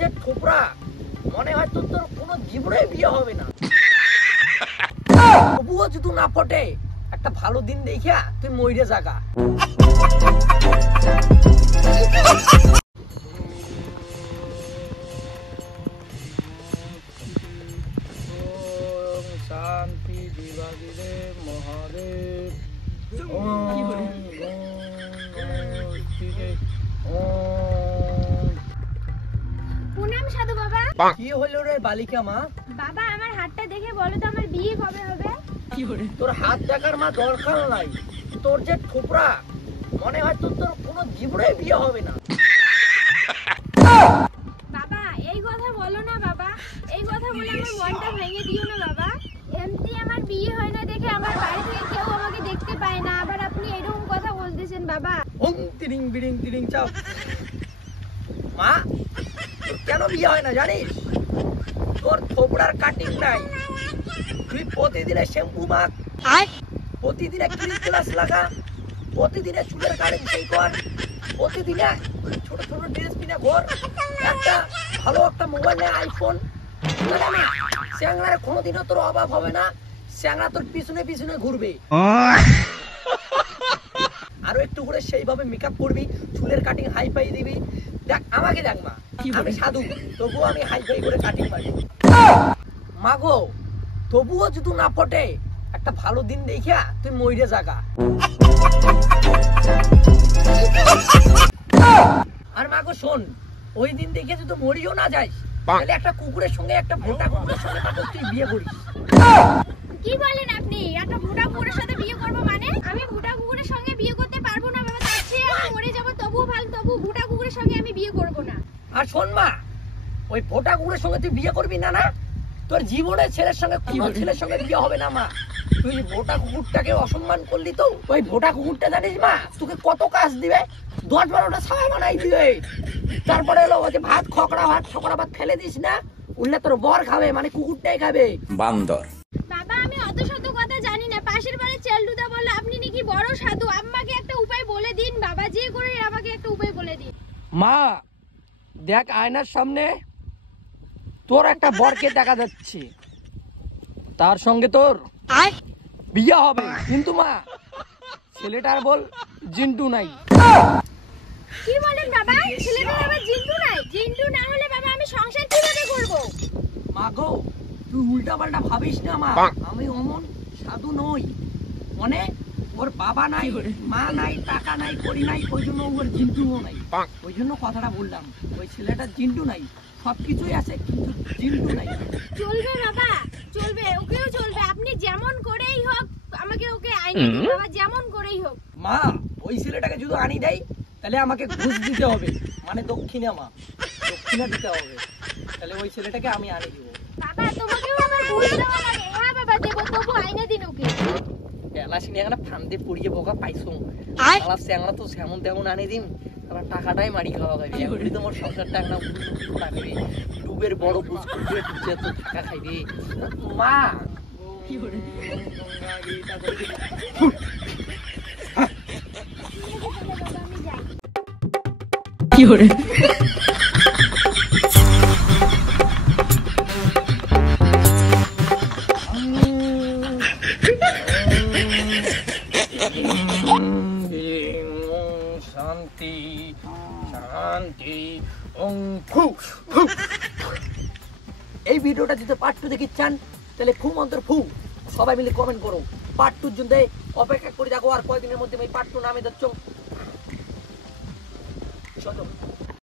যে ঠোপরা মনে হয় তোর কোনো জীবনে বিয়ে হবে না। তবুও যদি না ফটে একটা ভালো দিন দেখিয়া তুই মইরে জাগা। শান্তি দিবাগিরে মহাদেব। পুনাম সাধু বাবা। কি হলো রে বালিকা মা? বাবা আমার হাতটা দেখে বলো তো আমার বিয়ে কবে হবে? তোর হাত দেখার মা দরকার নাই, তোর যে ঠোপরা মনে হয় তোর কোনো জীবনে বিয়ে হবে না। বাবা এই কথা বলো না বাবা, এই কথা বলে আমার মনটা ভেঙে দিও না বাবা। এমনি আমার বিয়ে হয় না দেখে আমার বাড়ি থেকে কেউ আমাকে দেখতে পায় না, আবার আপনি এরকম কথা বলতেছেন বাবা। ওং তিরিং বিরিং তিরিং চাও। মা কেন বিয়ে হয় না জানিস? তোর থোবড়ার কাটিং নাই। তুই প্রতিদিনে শ্যাম্পু মাখ, প্রতিদিনে ক্লিন গ্লাস লাগা, প্রতিদিনে চুলের কাটিং সেই কর, প্রতিদিনে ছোট ছোট ড্রেস কিনে ঘর, একটা ভালো একটা মোবাইল নে, আইফোন। স্যাংরার কোনোদিনও তোর অভাব হবে না, স্যাংরা তোর পিছনে পিছনে ঘুরবে। আরো একটু করে সেইভাবে মেকআপ করবি, চুলের কাটিং হাই ফাই দিবি। দেখ আমাকে দেখ মা, আমি সাধু তবুও আমি হাই ফাই করে কাটিং পারি। মা গো তবুও যদি না ফটে একটা ভালো দিন দেখিয়া তুই মইরে জাগা। আর মা গো শোন, ওই দিন দেখে যদি মরিও না যাস তাহলে একটা কুকুরের সঙ্গে, একটা ভোটা কুকুরের সঙ্গে তারপর তুই বিয়ে করিস। কি বলেন আপনি? একটা ভুটা কুকুরের সাথে বিয়ে করব মানে? আমি ভুটা কুকুরের সঙ্গে বিয়ে করতে পারবো না বাবা, তার চেয়ে আমি মরে যাব তবুও ভালো, তবু ভুটা কুকুরের সঙ্গে আমি বিয়ে করব না। আর শোন মা, ওই ভোটা কুকুরের সঙ্গে তুই বিয়ে করবি না, না তোর জীবনের ছেলের সঙ্গে কোনো ছেলের সঙ্গে বিয়ে হবে না মা। তুই ভোটা কুকুরটাকে অসম্মান করলি তো, ওই ভোটা কুকুরটা জানিস মা তোকে কত কাজ দিবে, 10-12টা ছায়া বানাই দিবে। তারপরে হলো ওই যে ভাত খকড়া ভাত ফেলে দিস না, উল্লে তোর বর খাবে, মানে কুকুরটাই খাবে। বান্দর। বাবা আমি অত শত কথা জানি না, পাশের বাড়ির চেলডুদা বলে আপনি নাকি বড় সাধু, আমাকে একটা উপায় বলে দিন বাবা, যে করে আমাকে একটা উপায় বলে দিন। মা দেখ আয়নার সামনে তোর একটা বরকে দেখা যাচ্ছে, তার সঙ্গে তোর বিয়ে হবে, কিন্তু মা ছেলেটার বল জিন্টু নাই। কি বলেন বাবা? ছেলেটার আবার জিন্টু নাই? জিন্টু না হলে বাবা আমি সংসার কিভাবে করব? মা গো তুই উল্টা পাল্টা ভাবিস না মা, আমি অমন সাধু নই। মানে ওর বাবা নাই, মা নাই, টাকা নাই, করি নাই, ওই জন্য ওর জিন্টুও নাই। ওই জন্য কথাটা বললাম, ওই ছেলেটার জিন্টু নাই, সবকিছুই আছে কিন্তু জিন্টু নাই। চলবে বাবা, চলবে, ওকেও চলবে, আপনি যেমন করেই হোক আমাকে ওকে আইনে দিন বাবা, যেমন করেই হোক। মা ওই ছেলেটাকে যদি আনি দেয় তাহলে আমাকে ঘুষ দিতে হবে, মানে দক্ষিণা মা, দক্ষিণা দিতে হবে, তাহলে ওই ছেলেটাকে আমি আনি দিব। বাবা তোমাকেও আমার ঘুষ দেওয়া লাগে? হ্যাঁ বাবা দেব, তবু আইনে দিন ওকে। এলাসিনি এখানে ফান্দে পড়িয়ে বোকা পাইছো, আলাপ স্যাংরা তো সেমন তেমন আনি দিম, তারপর টাকাটাই মারি খাওয়া খাইবে। এমনি তোমার সংসারটা একটা রাখবে, ডুবের বড় বুঝ করবে, ডুবে তো টাকা খাইবে মা। কি করে কি করে শান্তি শান্তি। এই ভিডিওটা যদি পার্ট 2 দেখতে চান তাহলে ফু মন্ত্র ফু সবাই মিলে কমেন্ট করো। পার্ট 2 জন্য অপেক্ষা করে থাকো, আর কয়েকদিনের মধ্যে এই পার্ট 2 নামে যাচ্ছ। চলো।